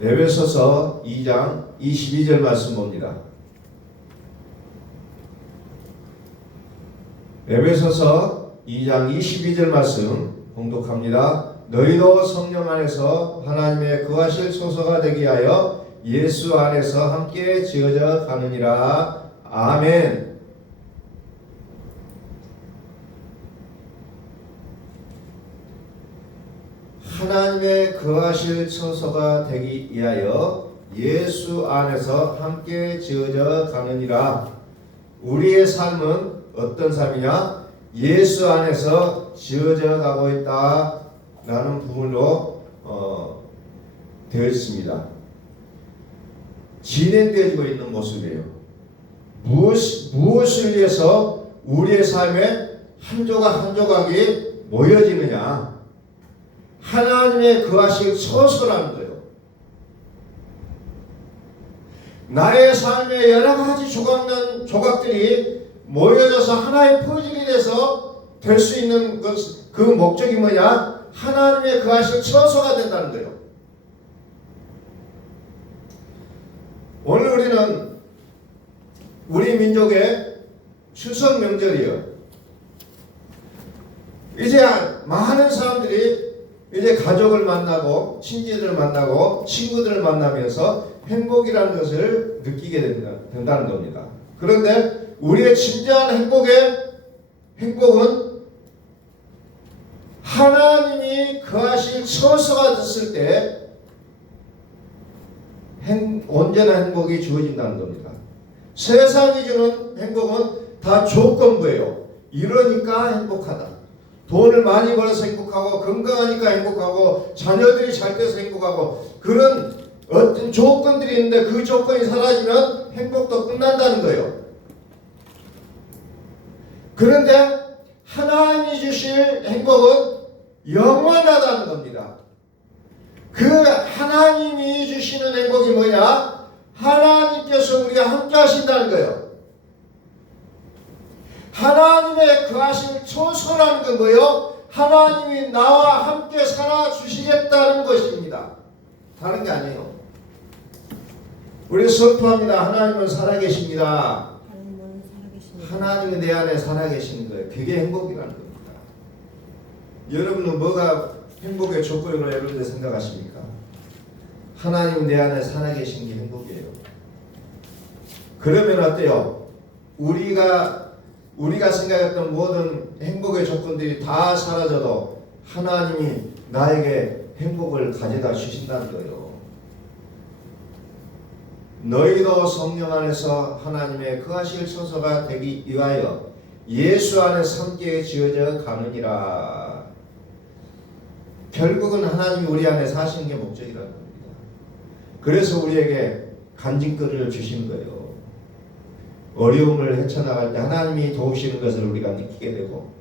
에베소서 2장 22절 말씀 봅니다. 에베소서 2장 22절 말씀 봉독합니다. 너희도 성령 안에서 하나님의 거하실 소서가 되기 위하여 예수 안에서 함께 지어져 가느니라. 아멘. 하나님의 거하실 처소가 되기 위하여 예수 안에서 함께 지어져 가느니라. 우리의 삶은 어떤 삶이냐? 예수 안에서 지어져 가고 있다라는 부분으로 되어 있습니다. 진행되어지고 있는 모습이에요. 무엇을 위해서 우리의 삶에 한 조각 한 조각이 모여지느냐? 하나님의 거하실 처소라는 거예요. 나의 삶의 여러 가지 조각들이 모여져서 하나의 퍼즐이 돼서 될 수 있는 그 목적이 뭐냐? 하나님의 거하실 처소가 된다는 거예요. 오늘 우리는 우리 민족의 추석 명절이에요. 이제 많은 사람들이 이제 가족을 만나고 친지들을 만나고 친구들을 만나면서 행복이라는 것을 느끼게 된다는 겁니다. 그런데 우리의 진정한 행복은 하나님이 거하실 처소가 됐을 때 언제나 행복이 주어진다는 겁니다. 세상이 주는 행복은 다 조건부예요. 이러니까 행복하다. 돈을 많이 벌어서 행복하고 건강하니까 행복하고 자녀들이 잘 돼서 행복하고 그런 어떤 조건들이 있는데 그 조건이 사라지면 행복도 끝난다는 거예요. 그런데 하나님이 주실 행복은 영원하다는 겁니다. 그 하나님이 주시는 행복이 뭐냐? 하나님께서 우리와 함께 하신다는 거예요. 하나님의 거하실 처소라는 건 뭐예요? 하나님이 나와 함께 살아주시겠다는 것입니다. 다른 게 아니에요. 우리 선포합니다. 하나님은 살아계십니다. 하나님이 내 안에 살아계시는 거예요. 그게 행복이라는 겁니다. 여러분은 뭐가 행복의 조건으로 여러분들 생각하십니까? 하나님 내 안에 살아계신 게 행복이에요. 그러면 어때요? 우리가 생각했던 모든 행복의 조건들이 다 사라져도 하나님이 나에게 행복을 가져다 주신다는 거예요. 너희도 성령 안에서 하나님의 거하실 처소가 되기 위하여 예수 안에서 함께 지어져 가느니라. 결국은 하나님이 우리 안에 사시는 게 목적이라는 겁니다. 그래서 우리에게 간증거리를 주시는 거예요. 어려움을 헤쳐나갈 때 하나님이 도우시는 것을 우리가 느끼게 되고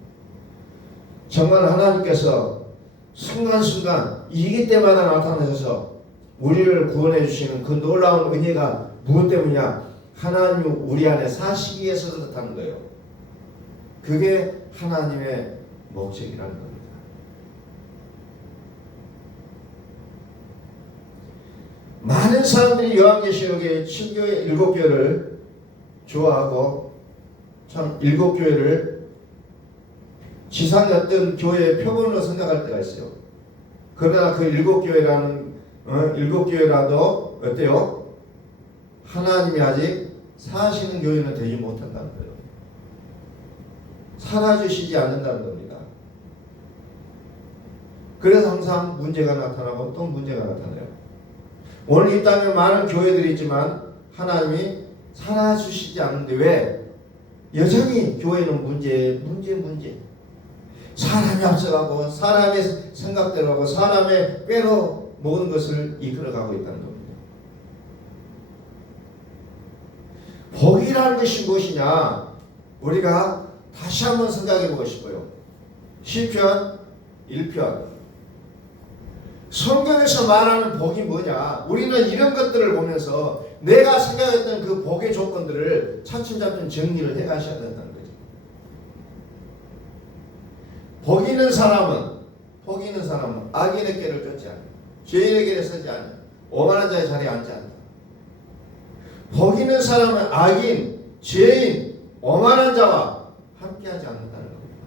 정말 하나님께서 순간순간 위기 때마다 나타나셔서 우리를 구원해 주시는 그 놀라운 은혜가 무엇 때문이냐? 하나님이 우리 안에 사시기 위해서 그렇다는 거예요. 그게 하나님의 목적이라는 겁니다. 많은 사람들이 요한계시록의 7교회 7교회를 좋아하고 참 7교회를 지상의 어떤 교회의 표본으로 생각할 때가 있어요. 그러나 그 7교회라는 7교회라도 어때요? 하나님이 아직 사시는 교회는 되지 못한다는 거예요. 살아주시지 않는다는 겁니다. 그래서 항상 문제가 나타나고 또 문제가 나타나요. 오늘 이 땅에 많은 교회들이 있지만 하나님이 살아주시지 않는데 왜? 여전히 교회는 문제. 사람이 앞서가고 사람의 생각대로 하고 사람의 꾀로 모든 것을 이끌어가고 있다는 겁니다. 복이라는 것이 무엇이냐? 우리가 다시 한번 생각해 보고 싶어요. 시편 1편 성경에서 말하는 복이 뭐냐? 우리는 이런 것들을 보면서 내가 생각했던 그 복의 조건들을 차츰차츰 정리를 해 가셔야 된다는 거죠. 복 있는 사람은 악인의 길을 쫓지 않아요. 죄인의 길에 서지 않아요. 오만한 자의 자리에 앉지 않는다. 복 있는 사람은 악인, 죄인, 오만한 자와 함께하지 않는다는 겁니다.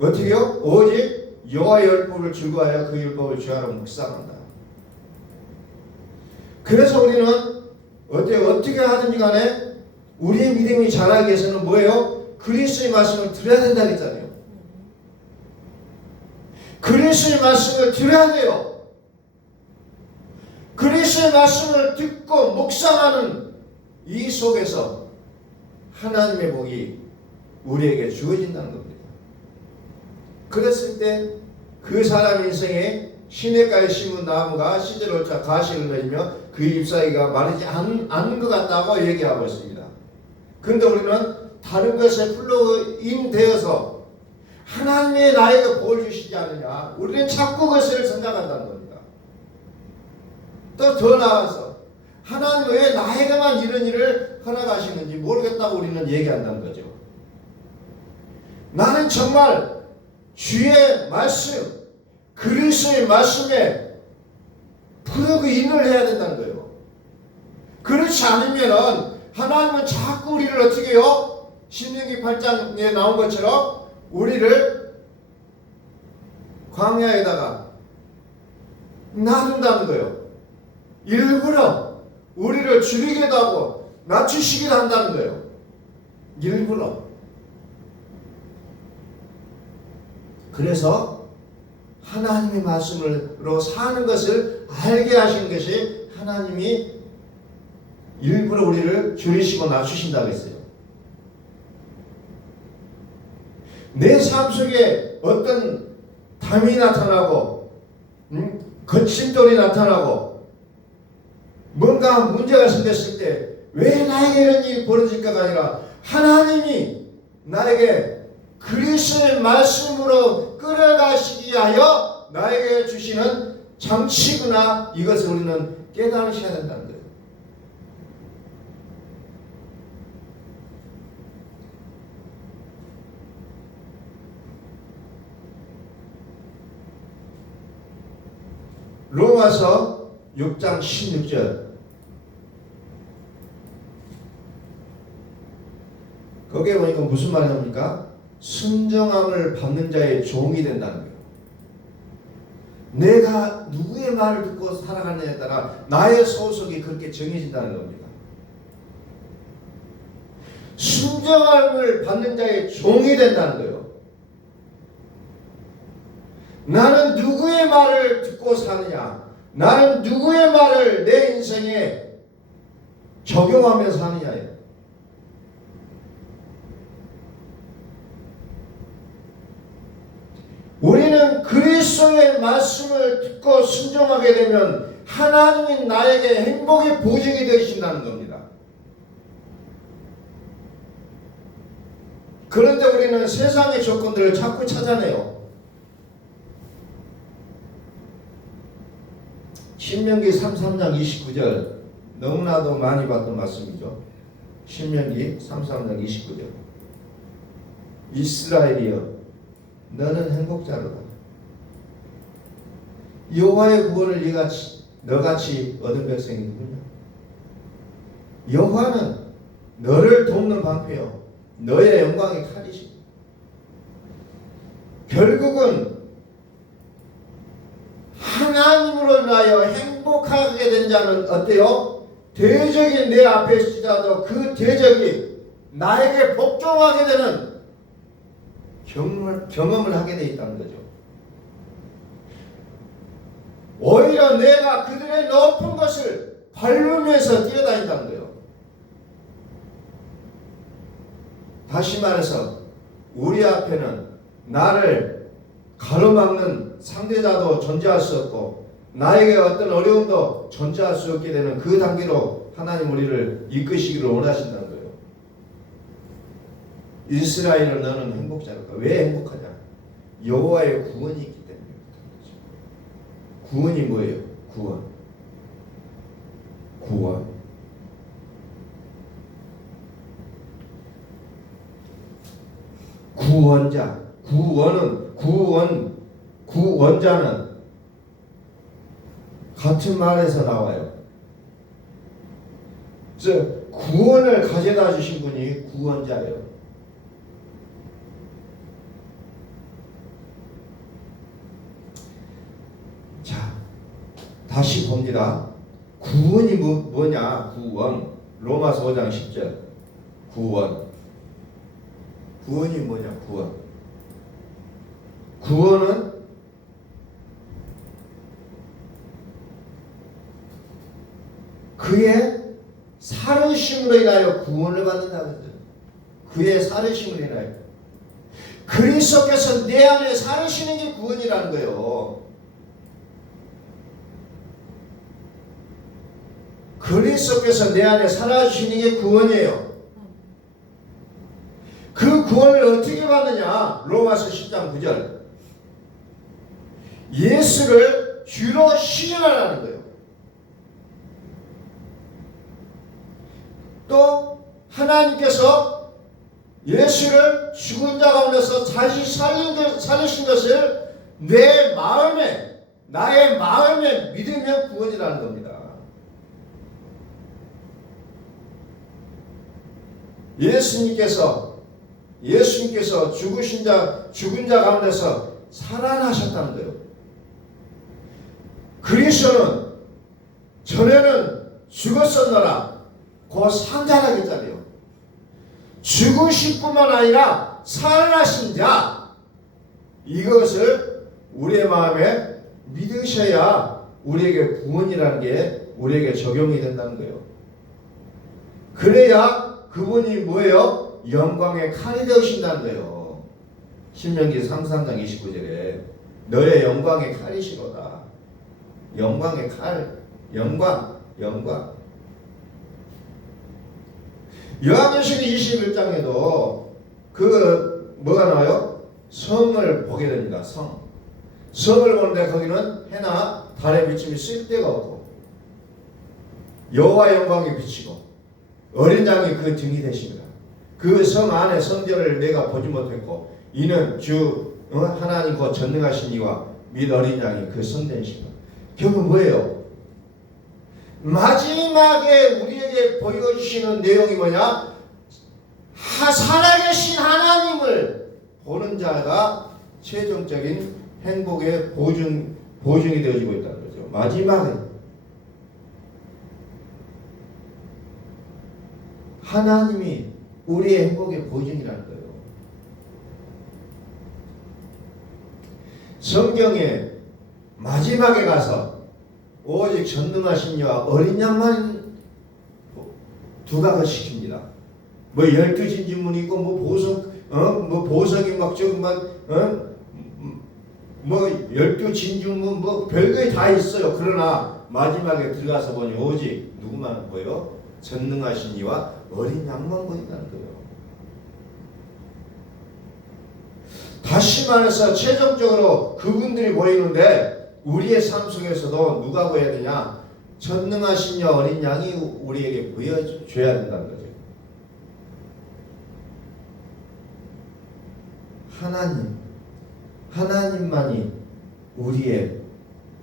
어떻게요? 오직 여호와의 율법을 즐거워하여 그 율법을 주하러 묵상한다. 그래서 우리는 어떻게 하든지 간에 우리의 믿음이 자라기 위해서는 뭐예요? 그리스도의 말씀을 들어야 된다 했잖아요. 그리스도의 말씀을 들어야 돼요. 그리스도의 말씀을 듣고 묵상하는 이 속에서 하나님의 복이 우리에게 주어진다는 겁니다. 그랬을 때 그 사람 인생에 시냇가에 심은 나무가 시들 올자 가시를 내리며 그 잎사귀가 마르지 않은 것 같다고 얘기하고 있습니다. 그런데 우리는 다른 것에 풀로인되어서 하나님의 나에게 복을 주시지 않느냐, 우리는 자꾸 그것을 생각한다는 겁니다. 또 더 나아가서 하나님 왜 나에게만 이런 일을 허락하시는지 모르겠다고 우리는 얘기한다는 거죠. 나는 정말 주의 말씀, 그리스도의 말씀에 부르고 인을 해야 된다는 거예요. 그렇지 않으면 하나님은 자꾸 우리를 어떻게 해요? 신명기 8장에 나온 것처럼 우리를 광야에다가 놔둔다는 거예요. 일부러 우리를 줄이기도 하고 낮추시기도 한다는 거예요. 일부러. 그래서 하나님의 말씀으로 사는 것을 알게 하신 것이 하나님이 일부러 우리를 줄이시고 낮추신다고 했어요. 내 삶 속에 어떤 담이 나타나고 거침돌이 나타나고 뭔가 문제가 생겼을 때 왜 나에게 이런 일이 벌어질까가 아니라 하나님이 나에게 그리스도의 말씀으로 끌어가시기 위하여 나에게 주시는 장치구나, 이것을 우리는 깨달으셔야 된다는 거예요. 로마서 6장 16절, 거기에 보니까 무슨 말이 나옵니까? 순정함을 받는 자의 종이 된다는 거예요. 내가 누구의 말을 듣고 살아가느냐에 따라 나의 소속이 그렇게 정해진다는 겁니다. 순정함을 받는 자의 종이 된다는 거예요. 나는 누구의 말을 듣고 사느냐, 나는 누구의 말을 내 인생에 적용하며 사느냐예요. 우리는 그리스도의 말씀을 듣고 순종하게 되면 하나님이 나에게 행복의 보증이 되신다는 겁니다. 그런데 우리는 세상의 조건들을 자꾸 찾아내요. 신명기 33장 29절, 너무나도 많이 봤던 말씀이죠. 신명기 33장 29절, 이스라엘이여 너는 행복자로다. 여호와의 구원을 너같이 얻은 백성이 누구냐? 여호와는 너를 돕는 방패요 너의 영광의 칼이시고, 결국은 하나님으로 인하여 행복하게 된 자는 어때요? 대적이 내 앞에 있으더라도 그 대적이 나에게 복종하게 되는 경험을 하게 돼 있다는 거죠. 오히려 내가 그들의 높은 것을 밟으면서 뛰어다닌다는 거예요. 다시 말해서 우리 앞에는 나를 가로막는 상대자도 존재할 수 없고 나에게 어떤 어려움도 존재할 수 없게 되는 그 단계로 하나님 우리를 이끄시기를 원하신다는 거예요. 이스라엘은 너는 행복자로다. 왜 행복하냐? 여호와의 구원이 있기 때문에. 구원이 뭐예요? 구원. 구원자. 구원자는 같은 말에서 나와요. 그래서 구원을 가져다 주신 분이 구원자예요. 자, 다시 봅니다. 구원이 뭐냐? 구원. 로마서 5장 10절. 구원. 구원이 뭐냐? 구원. 구원은 그의 살으심으로 인하여 구원을 받는다고 했어요. 그의 살으심으로 인하여. 그리스도께서 내 안에 살으시는 게 구원이라는 거예요. 그리스도께서 내 안에 살아주시는 게 구원이에요. 그 구원을 어떻게 받느냐? 로마서 10장 9절. 예수를 주로 시인하라는 거예요. 또 하나님께서 예수를 죽은 자 가운데서 다시 살리신 것을 내 마음에, 나의 마음에 믿으면 구원이라는 겁니다. 예수님께서 죽은 자 가운데서 살아나셨다는 거예요. 그리스도는 전에는 죽었었노라 곧 산자라겠잖아요. 죽으실 뿐만 아니라 살아나신 자, 이것을 우리의 마음에 믿으셔야 우리에게 구원이라는 게 우리에게 적용이 된다는 거예요. 그래야 그분이 뭐예요? 영광의 칼이 되신다는 거예요. 신명기 33장 29절에 너의 영광의 칼이시로다. 영광의 칼, 영광. 요한계시록 21장에도 뭐가 나와요? 성을 보게 됩니다. 성을 보는데 거기는 해나 달의 비침이 쓸데가 없고 여호와 영광이 비치고 어린 양이 그 등이 되십니다. 그 성 안에 성전을 내가 보지 못했고 이는 주 하나님 곧 전능하신 이와 및 어린 양이 그 성전이십니다. 결국 뭐예요? 마지막에 우리에게 보여주시는 내용이 뭐냐? 살아계신 하나님을 보는 자가 최종적인 행복의 보증이 되어지고 있다는 거죠. 마지막에 하나님이 우리의 행복의 보증이라는 거예요. 성경에 마지막에 가서 오직 전능하신 이와 어린 양만 두각을 시킵니다. 뭐 12진주문이 있고 뭐 보석이 막 저기 뭐 12진주문 뭐 별게 다 있어요. 그러나 마지막에 들어가서 보니 오직 누구만 보여? 전능하신 이와 어린 양만 보인다는 거예요. 다시 말해서 최종적으로 그분들이 보이는데 우리의 삶 속에서도 누가 보여야 되냐? 전능하신 이 어린 양이 우리에게 보여줘야 된다는 거죠. 하나님만이 우리의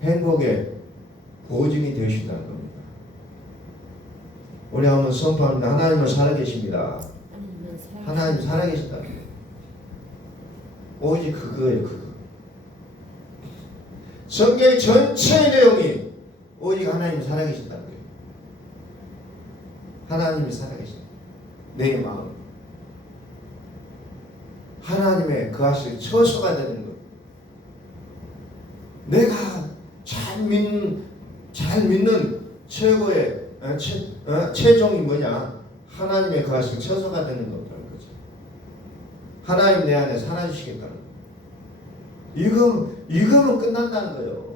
행복의 보증이 되신다는 겁니다. 우리 한번 선포합니다. 하나님은 살아계십니다. 하나님 살아계신다는 거예요. 오직 그거예요. 그거. 성경 전체의 내용이 오직 하나님이 살아계신다는 거예요. 하나님이 살아계신다. 내 마음. 하나님의 그 하실 처소가 되는 것. 내가 잘 믿는 최고의 최종이 뭐냐? 하나님의 그 하실 처소가 되는 거라는 거죠. 하나님 내 안에 살아주시겠다는 거. 이거면 끝난다는 거예요.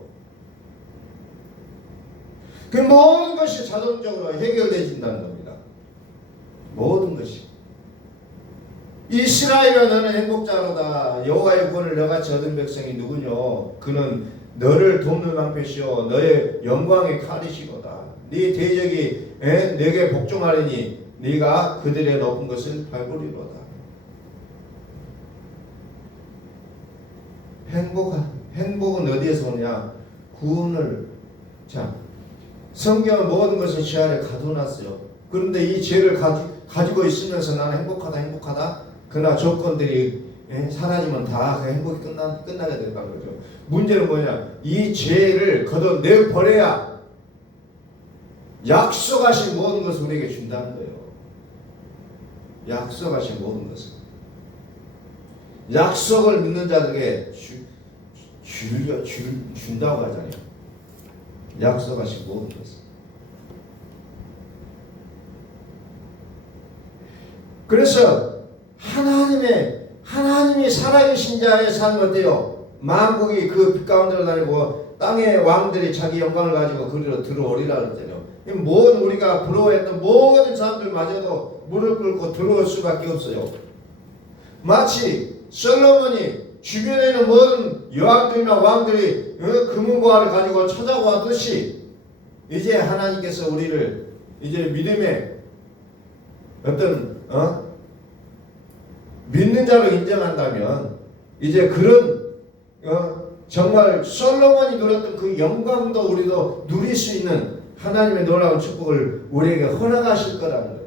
그 모든 것이 자동적으로 해결되어진다는 겁니다. 모든 것이. 이스라엘아 너는 행복자로다. 여호와의 구원을 너같이 얻은 백성이 누구뇨? 그는 너를 돕는 방패시오 너의 영광의 칼이시로다. 네 대적이 내게 복종하리니 네가 그들의 높은 것을 밟으리로다. 행복은 어디에서 오냐? 구원을 자, 성경은 모든 것을 지 안에 가둬놨어요. 그런데 이 죄를 가지고 있으면서 나는 행복하다. 그러나 조건들이 사라지면 다 그 행복이 끝나게 된다는 거죠. 문제는 뭐냐? 이 죄를 걷어내 버려야 약속하신 모든 것을 우리에게 준다는 거예요. 약속하신 모든 것을. 약속을 믿는 자들에게 준다고 하잖아요. 약속하신 모든 것을. 그래서 하나님이 살아계신 자의 삶은 어때요? 만국이 그 빛 가운데로 다니고 땅의 왕들이 자기 영광을 가지고 그리로 들어오리라 그랬잖아요. 모든 우리가 부러워했던 모든 사람들마저도 무릎 꿇고 들어올 수밖에 없어요. 마치 솔로몬이 주변에 있는 모든 여왕들이나 왕들이 금은보화를 가지고 찾아왔듯이 이제 하나님께서 우리를 이제 믿음의 어떤 믿는 자로 인정한다면 이제 그런 정말 솔로몬이 누렸던 그 영광도 우리도 누릴 수 있는 하나님의 놀라운 축복을 우리에게 허락하실 거라는 거예요.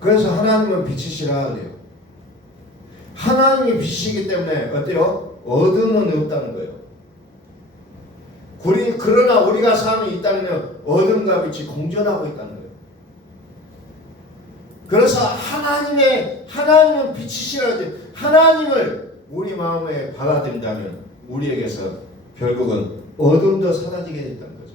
그래서 하나님은 빛이시라 그래요. 하나님이 빛이기 때문에 어때요? 어둠은 없다는 거예요. 그러나 우리가 사는 이 땅에는 어둠과 빛이 공존하고 있다는 거예요. 그래서 하나님은 빛이시라 그래요. 하나님을 우리 마음에 받아들인다면 우리에게서 결국은 어둠도 사라지게 된다는 거죠.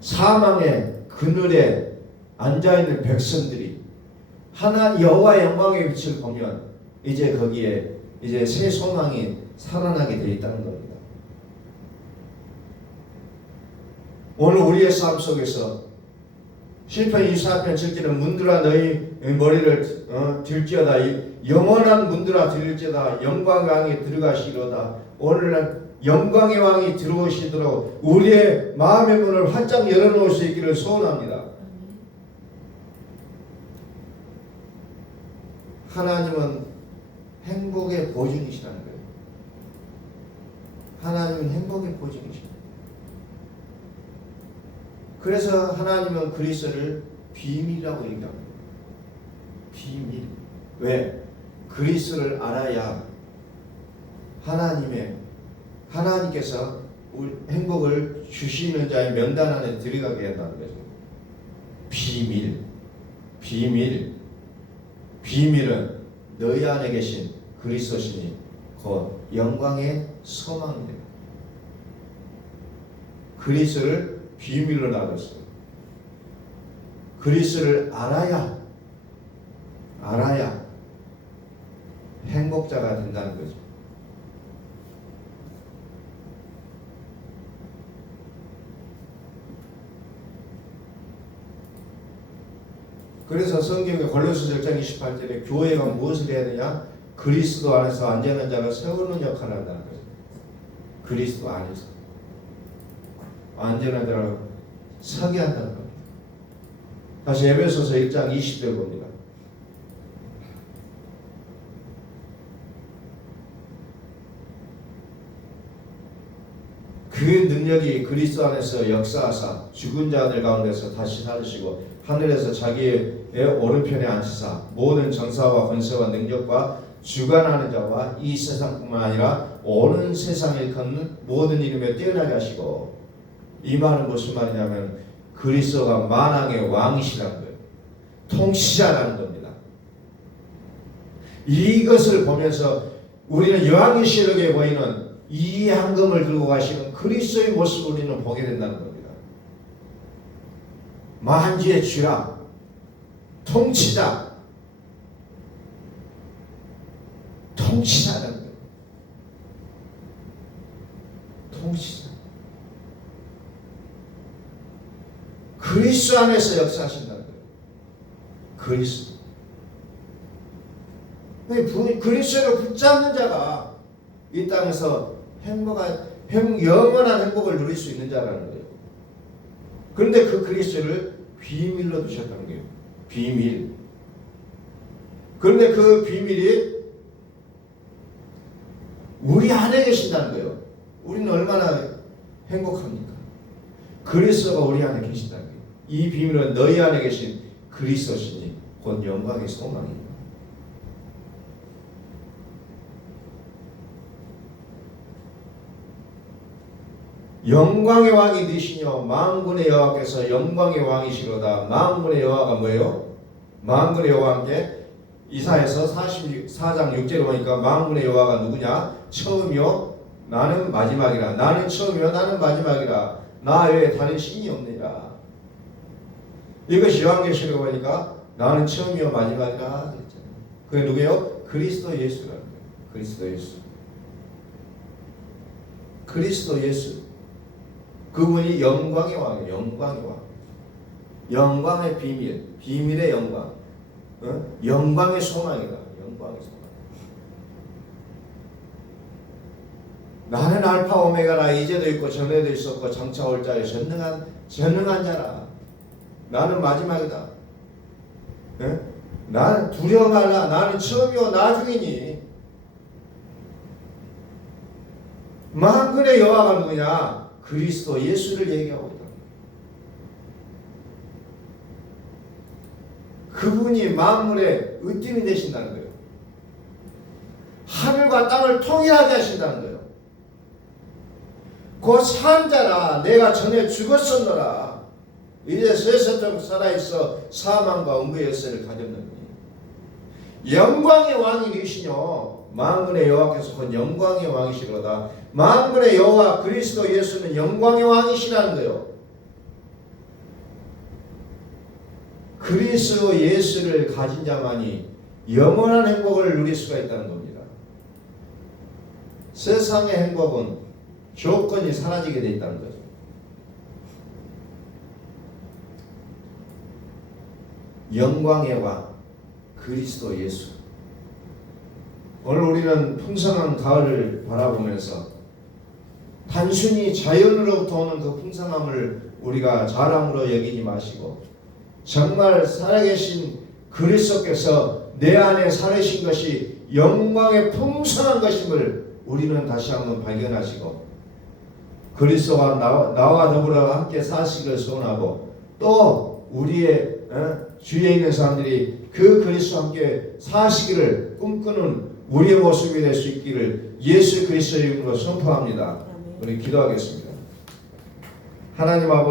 사망의 그늘에 앉아있는 백성들이 여호와의 영광의 빛을 보면 이제 거기에 이제 새 소망이 살아나게 되어 있다는 겁니다. 오늘 우리의 삶 속에서 시편 24편 7절은 문들아 너희 머리를 들지어다 영원한 문들아 들을지어다 영광의 왕이 들어가시리로다. 오늘날 영광의 왕이 들어오시도록 우리의 마음의 문을 활짝 열어놓을 수 있기를 소원합니다. 하나님은 행복의 보증이시라는 거예요. 하나님은 행복의 보증이십니다. 그래서 하나님은 그리스도를 비밀이라고 얘기합니다. 비밀. 왜? 그리스도를 알아야 하나님께서 행복을 주시는 자의 명단 안에 들어가게 한다는 거죠. 비밀은 너희 안에 계신 그리스도시니 곧 영광의 소망입니다. 그리스도를 비밀로 나눴어요. 그리스도를 알아야 행복자가 된다는 거죠. 그래서 성경의 골로새서 1장 28절에 교회가 무엇을 해야 되냐? 그리스도 안에서 안전한 자를 세우는 역할을 한다는 거죠. 그리스도 안에서 안전한 자를 서게 한다는 겁니다. 다시 에베소서 1장 20절 봅니다. 그 능력이 그리스도 안에서 역사하사 죽은 자들 가운데서 다시 살으시고 하늘에서 자기의 오른편에 앉으사 모든 정사와 권세와 능력과 주관하는 자와 이 세상뿐만 아니라 오는 세상에 일컫는 모든 이름에 뛰어나게 하시고, 이 말은 무슨 말이냐면 그리스도가 만왕의 왕이시라는 거예요. 통치자라는 겁니다. 이것을 보면서 우리는 요한계시록에 보이는 이 황금을 들고 가시는 그리스도의 모습을 우리는 보게 된다는 겁니다. 만주의 주라, 통치자라는 거예요. 통치자. 그리스도 안에서 역사하신다는 거예요. 그리스도. 그리스도를 붙잡는 자가 이 땅에서 영원한 행복을 누릴 수 있는 자라는 거예요. 그런데 그 그리스도를 비밀로 두셨다는 거예요. 비밀. 그런데 그 비밀이 우리 안에 계신다는 거예요. 우리는 얼마나 행복합니까? 그리스도가 우리 안에 계신다는 거예요. 이 비밀은 너희 안에 계신 그리스도시니 곧 영광의 소망입니다. 영광의 왕이 되시며 만군의 여호와께서 영광의 왕이시로다. 만군의 여호와가 뭐예요? 만군의 여호와와 함께 이사야서 44장 6절에 보니까 만군의 여호와가 누구냐? 처음이요 나는 마지막이라. 나는 처음이요 나는 마지막이라. 나 외에 다른 신이 없느니라. 이것이 요한계시록에 보니까 나는 처음이요 마지막이라 그랬잖아요. 그게 누구예요? 그리스도 예수라는 거예요. 그리스도 예수. 그리스도 예수. 그분이 영광의 왕이에요. 영광의 왕. 영광의 비밀. 비밀의 영광. 영광의 소망이다. 영광의 소망. 나는 알파 오메가라. 이제도 있고 전에도 있었고 장차 올 자의 전능한 자라. 나는 마지막이다. 나는 두려워 말라. 나는 처음이요 나중이니. 만군의 여호와가 누구냐? 그리스도 예수를 얘기하고 있다. 그분이 만물의 으뜸이 되신다는 거예요. 하늘과 땅을 통일하게 하신다는 거예요. 곧 산 자라. 내가 전에 죽었었노라. 이제 세세토록 살아있어 사망과 음부의 열쇠를 가졌느니. 영광의 왕이 되시뇨. 만군의 여호와께서 곧 영광의 왕이시로다. 만군의 여호와 그리스도 예수는 영광의 왕이시라는 거예요. 그리스도 예수를 가진 자만이 영원한 행복을 누릴 수가 있다는 겁니다. 세상의 행복은 조건이 사라지게 돼 있다는 거죠. 영광의 왕 그리스도 예수. 오늘 우리는 풍성한 가을을 바라보면서 단순히 자연으로부터 오는 그 풍성함을 우리가 자랑으로 여기지 마시고 정말 살아계신 그리스도께서 내 안에 살으신 것이 영광의 풍성한 것임을 우리는 다시 한번 발견하시고 그리스도와 나와 더불어 함께 사시기를 소원하고 또 우리의 주위에 있는 사람들이 그 그리스도와 함께 사시기를 꿈꾸는 우리의 모습이 될 수 있기를 예수 그리스도의 이름으로 선포합니다. 우리 기도하겠습니다. 하나님 아버지